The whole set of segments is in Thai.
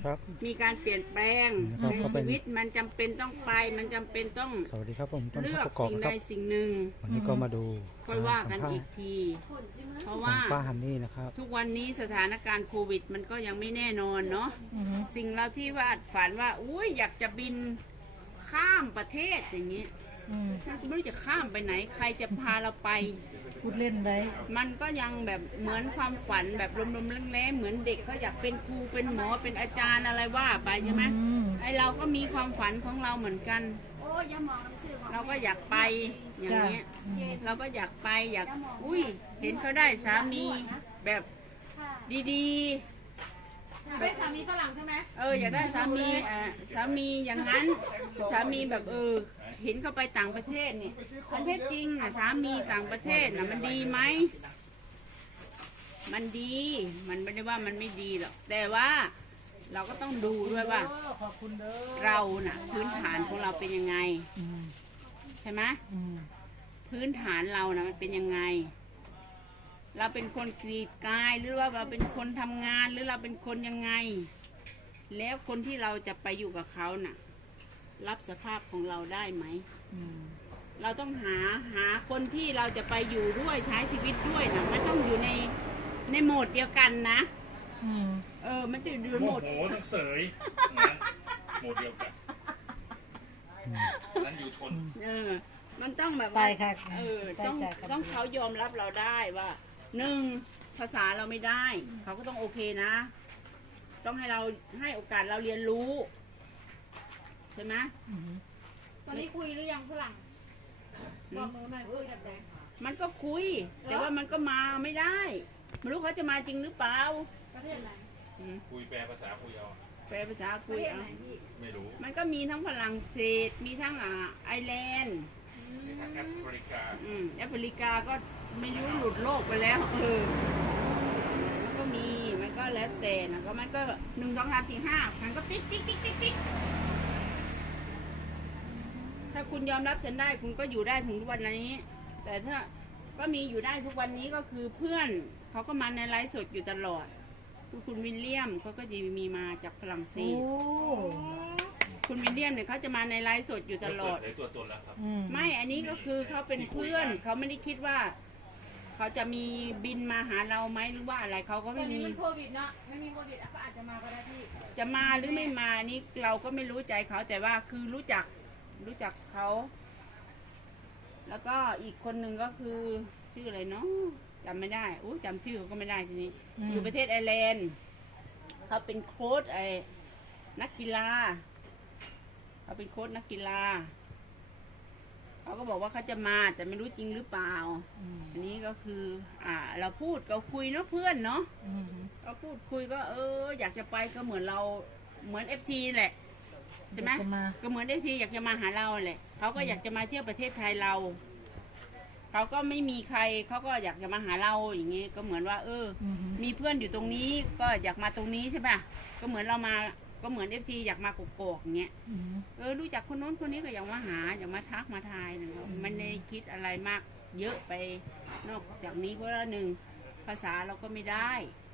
ครับมีการเปลี่ยนแปลงครับในก็เป็ชีนวิตมันจำเป็นต้องไปมันจำเป็นต้องสวัสดีครับผมต้นเลือข้าวกประกอบสิ่งนะคใดรับสิ่งหนึ่งวันนี้ก็มาดูค่อยว่ากันสัมภอีษกณ์ที เพราะขอว่างป้าฮันนี่นะครับทุกวันนี้สถานการณ์โควิด มันก็ยังไม่แน่นอนเนาะสิ่งเราที่วาดฝันว่าอุ้ยอยากจะบินข้ามประเทศอย่างนี้ไม่รู้จะข้ามไปไหน ใครจะพาเราไปพูดเล่นไว้มันก็ยังแบบเหมือนความฝันแบบลมๆแรงๆเหมือนเด็กเขาอยากเป็นครูเป็นหมอเป็นอาจารย์อะไรว่าไปใช่ไหมไอเราก็มีความฝันของเราเหมือนกันเราก็อยากไปอย่างเงี้ยเราก็อยากไปอยากอุ้ยเห็นเขาได้สามีแบบดีๆเป็นสามีฝรั่งใช่ไหมอยากได้สามีสามีอย่างนั้นสามีแบบเห็นเขาไปต่างประเทศเนี่ยประเทศจริงนะสามีต่างประเทศนะมันดีไหมมันดีมันไม่ได้ว่ามันไม่ดีหรอกแต่ว่าเราก็ต้องดูด้วยว่าขอบคุณเด้อเราน่ะพื้นฐานของเราเป็นยังไงใช่ไหมพื้นฐานเรานะมันเป็นยังไง เราเป็นคนกรีดกายหรือว่าเราเป็นคนทำงานหรือเราเป็นคนยังไง แล้วคนที่เราจะไปอยู่กับเขาน่ะ รับสภาพของเราได้ไหมเราต้องหาคนที่เราจะไปอยู่ด้วยใช้ชีวิตด้วยนะมันต้องอยู่ในโหมดเดียวกันนะมันจะอยู่ในโมโหมดโหต้องเสยงั้นโหมดเดียวกันนั้นอยู่ทนมันต้องแบบไปว่าค่ะต้องไปจ้ะต้องเขายอมรับเราได้ว่าหนึ่งภาษาเราไม่ได้ เขาก็ต้องโอเคนะ ต้องให้เราให้โอกาสเราเรียนรู้ใช่ไหมตอนนี้คุยหรือยังฝรั่งบอกมือหน่อยคุยกับแดงมันก็คุย แต่ว่ามันก็มาไม่ได้ไม่รู้เขาจะมาจริงหรือเปล่าประเทศไหนคุยแปลภาษาคุยเอาแปลภาษาปคุระยเทศเอาไหนพี่ไม่รู้มันก็มีทั้งฝรั่งเศสมีทั้งไอร์แลนด์ในทางแอฟริกาแอฟริกาก็ไม่รู้หลุดโลกไปแล้วมันก็มีมันก็แล้วแต่นะก็มันก็1 2 3 4 5มันก็ติ๊กติ๊กติ๊กติ๊กติ๊กถ้าคุณยอมรับฉันได้คุณก็อยู่ได้ถึงทุกวันนี้ แต่ถ้าก็มีอยู่ได้ทุกวันนี้ก็คือเพื่อนเขาก็มาในไลฟ์สดอยู่ตลอดคือคุณวิลเลียมเขาก็จะมีมาจากฝรั่งเศโอ้สคุณวิลเลียมเนี่ยเขาจะมาในไลฟ์สดอยู่ตลอดเปิดเผยตัวตนแล้วครับไม่ อันนี้ก็คือเขาเป็นเพื่อน เขาไม่ได้คิดว่า เขาจะมีบินมาหาเราไหมหรือว่าอะไรเขาก็ตอไม่นนี้มีมันโควิดเนาะไม่มีโควิดก็อาจจะมาก็ได้พี่จะมาหรือไม่มานี่เราก็ไม่รู้ใจเขาแต่ว่าคือรู้จักเขา แล้วก็อีกคนหนึ่งก็คือชื่ออะไรเนาะจำไม่ได้จำชื่อเขาก็ไม่ได้ทีนี้ อยู่ประเทศไอร์แลนด์เขาเป็นโค้ชนักกีฬาเขาเป็นโค้ชนักกีฬาเขาก็บอกว่าเขาจะมาแต่ไม่รู้จริงหรือเปล่าอันนี้ก็คือเราพูดเราคุยเนาะเพื่อนเนาะเราพูดคุยก็อยากจะไปก็เหมือนเราเหมือนFCแหละใช่ไหมก็เหมือนFCอยากจะมาหาเราแหละเขาก็อยากจะมาเที่ยวประเทศไทยเราเขาก็ไม่มีใครเขาก็อยากจะมาหาเราอย่างเงี้ยก็เหมือนว่ามีเพื่อนอยู่ตรงนี้ก็อยากมาตรงนี้ใช่ป่ะก็เหมือนเรามาก็เหมือนFCอยากมากกอกอย่างเงี้ยรู้จักคนโน้นคนนี้ก็อยากมาหาอยากมาทักมาทายนะมันไม่ได้คิดอะไรมากเยอะไปนอกจากนี้เพราะว่าหนึ่งภาษาเราก็ไม่ได้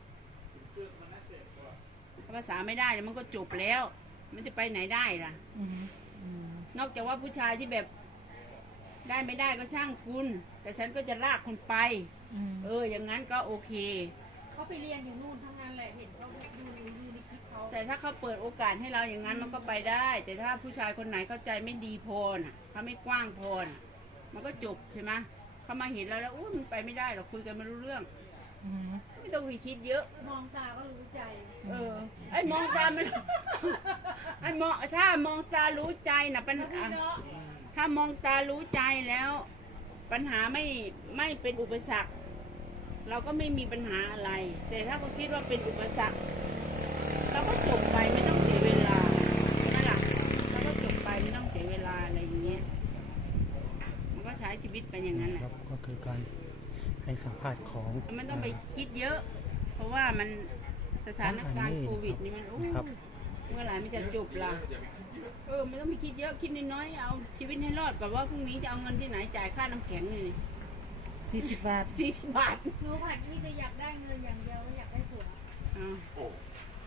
ภาษาไม่ได้มันก็จบแล้ว มันจะไปไหนได้ล่ะนอกจากว่าผู้ชายที่แบบได้ไม่ได้ก็ช่างคุณ แต่ฉันก็จะลากคุณไปอย่างนั้นก็โอเคเขาไปเรียนอยู่นู่นทั้งนั้นแหละเห็นเขาดูในคลิปเขาแต่ถ้าเขาเปิดโอกาสให้เราอย่างนั้นมันก็ไปได้ แต่ถ้าผู้ชายคนไหนเข้าใจไม่ดีพอน่ะเขาไม่กว้างพอน่ะมันก็จบใช่ไหมเขามาเห็นเราแล้วมันไปไม่ได้หรอกคุยกันไม่รู้เรื่องไม่ต้องไปคิดเยอะมองตาก็รู้ใจไอ้มองตามันไอ้มองถ้ามองตารู้ใจน่ะปัญหาถ้ามองตารู้ใจแล้ว ปัญหาไม่เป็นอุปสรรคเราก็ไม่มีปัญหาอะไร แต่ถ้าเขาคิดว่าเป็นอุปสรรคเราก็จบไปไม่ต้องเสียเวลานั่นแหละเราก็จบไปไม่ต้องเสียเวลาอะไรอย่างเงี้ยมันก็ใช้ชีวิตไปอย่างนั้นแหละครับก็คือการให้สัมภาษณ์ของมันต้องไปคิดเยอะ เพราะว่ามันสถานการณ์โควิดนี่มันเมื่อไหร่มันจะจบล่ะไม่ต้องไปคิดเยอะคิดน้อยๆเอาชีวิตให้รอดก่อนว่าพรุ่งนี้จะเอาเงินที่ไหนจ่ายค่าน้ำแข็งนี่ 40 บาท 40 บาทหนูผัดพี่จะอยากได้เงินอย่างเดียวไม่อยากได้ผัวโอ้ล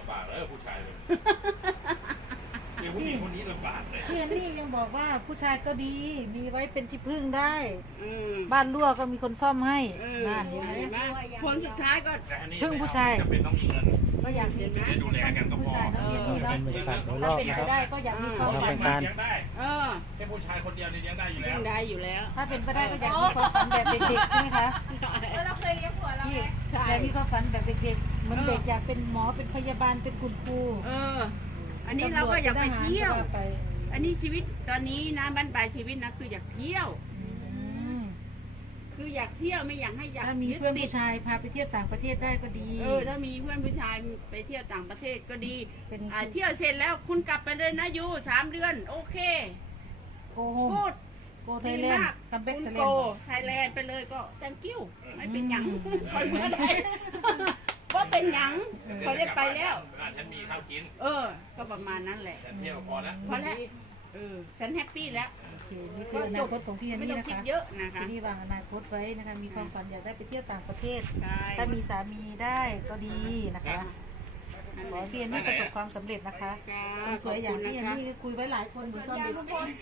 ำบากแล้วผู้ชายเลยเดี๋ยวผู้หญิงคนนี้ลำบากเลยเพื่อนนี่ยังบอกว่าผู้ชายก็ดี มีไว้เป็นที่พึ่งได้อืมบ้านรั่วก็มีคนซ่อมให้เออนั่นเห็นไหมเห็นไหมผลสุดท้ายก็แต่อันนี้พึ่งผู้ชายจะเป็นต้องมีเงินก็อยากเห็นนะจะดูแลกันก็ผู้พอชายนักเรียนนี่เป็นบรรยากาศโดยรถ้าอบเป็นนะไปครับได้ก็อยากมีความครับฝัเป็น นการเลี้ยงได้เออแค่ผู้ชายคนเดียวเนี่ยเลี้ยงได้อยู่แล้ยัวงได้อยู่แล้วถ้าเป็นไปได้ก็อยากมีความฝันแบบเด็กๆใช่ไหมคะเราเคยเลี้ยงหัวเรานี่ไงใช่อยากมีความฝันแบบเด็กๆเหมือนเด็กอยากเป็นหมอเป็นพยาบาลเป็นคุณครูเออ อันนี้เราก็อยากไปเที่ยวตำรจป็นทหารก็าไปอันนี้ชีวิตตอนนี้นะบ้านปลายชีวิตนะคืออยากเที่ยวอืมคืออยากเที่ยวไม่อยากให้อยากถ้ามียึดเพื่อนติดผู้ชายพาไปเที่ยวต่างประเทศได้ก็ดีถ้ามีเพื่อนผู้ชายไปเที่ยวต่างประเทศก็ดีเป็นเที่ยวเสร็จแล้วคุณกลับไปเลยนะยู3 เดือน โอเคโกโฮมพูดโกไทดียแลนมาด์กคัมแบ็กคุณไทยแลโกนด์ไทยแลนด์ไปเลยก็ thank you ไม่เป็นหยังอืมคอยเมื่อไหร่ก็เป็นหยังเขาได้ไปแล้วฉันมีข้าวกินก็ประมาณนั้นแหละฉันเที่ยวพอแล้วพอแล้วฉันแฮปปี้แล้วโอเคนี่คืออนาคตของพี่ฮันไม่นี่ต้องนะคิดคะเยอะนะคะพี่นี่วางอนาคตไว้นะคะ มีความฝันอยากได้ไปเที่ยวต่างประเทศใช่ถ้ามีสามีได้ก็ดีนะคะนั่นขแหอละให้พี่ฮันนี่ประสบความสำเร็จนะคะ คนสวยอย่างพี่ฮันนี่คุยไว้หลายคนเหมือนตอนเด็ก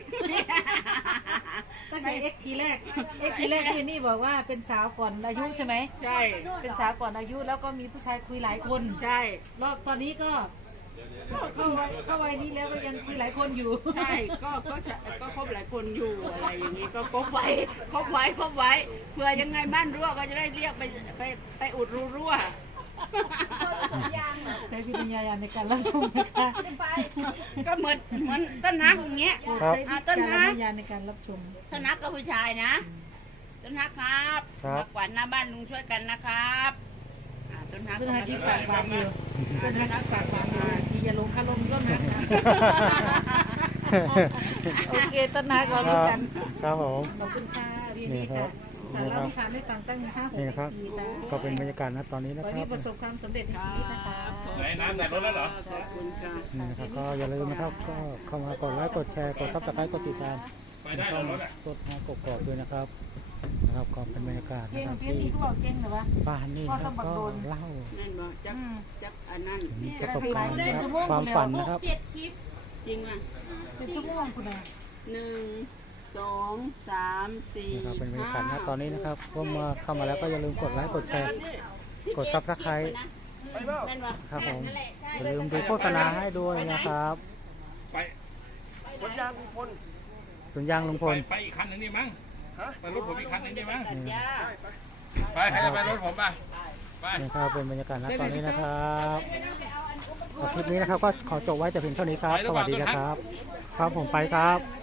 ตั้งแต่เอ็กทีแรกพี่ฮันนี่บอกว่าเป็นสาวก่อนอายุใช่ไหมใช่เป็นสาวก่อนอายุแล้วก็มีผู้ชายคุยหลายคนใช่รอบตอนนี้ก็เข้าวัยนี้แล้วก็ยังคุยหลายคนอยู่ใช่ก็คบหลายคนอยู่อะไรอย่างนี้ก็คบไว้เผื่อยังไงบ้านรั่วก็จะได้เรียกไปอุดรูรั่วใช้วิทยาในการรับชมนะคะก็เหมือนต้นนักอย่างเงี้ยใช้วิจารณญาณในการรับชมต้นนักกับผู้ชายนะต้นนักครับครับมากวาดหน้าบ้านลุงช่วยกันนะครับต้นนักต้นก็ฮัมากที่ช่วยฝากกันวางอยู่ต้นฮักฝากวางอยู่ที่อย่าลงคารมต้นฮักนะโอเคต้นฮักเรารู้กันครับผมขอบคุณค่ะพี่นี่ค่ะสาระวิชาให้ฟังตั้ง5-6 นี่นะครับปีนะก็เป็นบรรยากาศนะตอนนี้นะขอคให้รับประสบความสำเร็จในชีวิตนะคะไหนน้ำใส่รถแล้วเหรอขอบคุณค่ะนี่นะครับก็อย่าลืมนะครับก็เข้ามากดไลค์กดแชร์กดซับสไครต์กดติดตามไปได้เหรอรถอ่ะกดหากดกรอบด้วยนะครับก็เป็นบรรยากาศเก่นะงครับเพี้ยนที่นี่ก็บอกเก่งเหรอวะบ้านนี่นะครับก็เล่านั่นบอกจักอันนั้นถึงเนี่ยประสบการณ์นะครับความฝันนะครับ 7 คลิปจริงอ่ะเป็นชั่วโมงคุณนะ 1 2 3 4 นะครับเป็นบรรยากาศนะตอนนี้นะครับก็มาเข้ามาแล้วก็อย่าลืมกดไลค์กดแชร์ กดซับสไครต์นั่นวะครับผมนั่นแหละใช่อย่าลืมดูโฆษณาให้ด้วยนะครับไปสวนยางลุงพลไปอีกคันหนึ่งนี่มั้งไปรถผมอีกคันหนึ่งนี่มั้งตัดหญ้าไปใครจะไปรถผมไปไปนี่ครับเป็นบรรยากาศนะตอนนี้นะครับคลิปนี้นะครับก็ขอจบไว้แต่เพียงเท่านี้ครับ สวัสดีนะครับ ครับผมไปครับ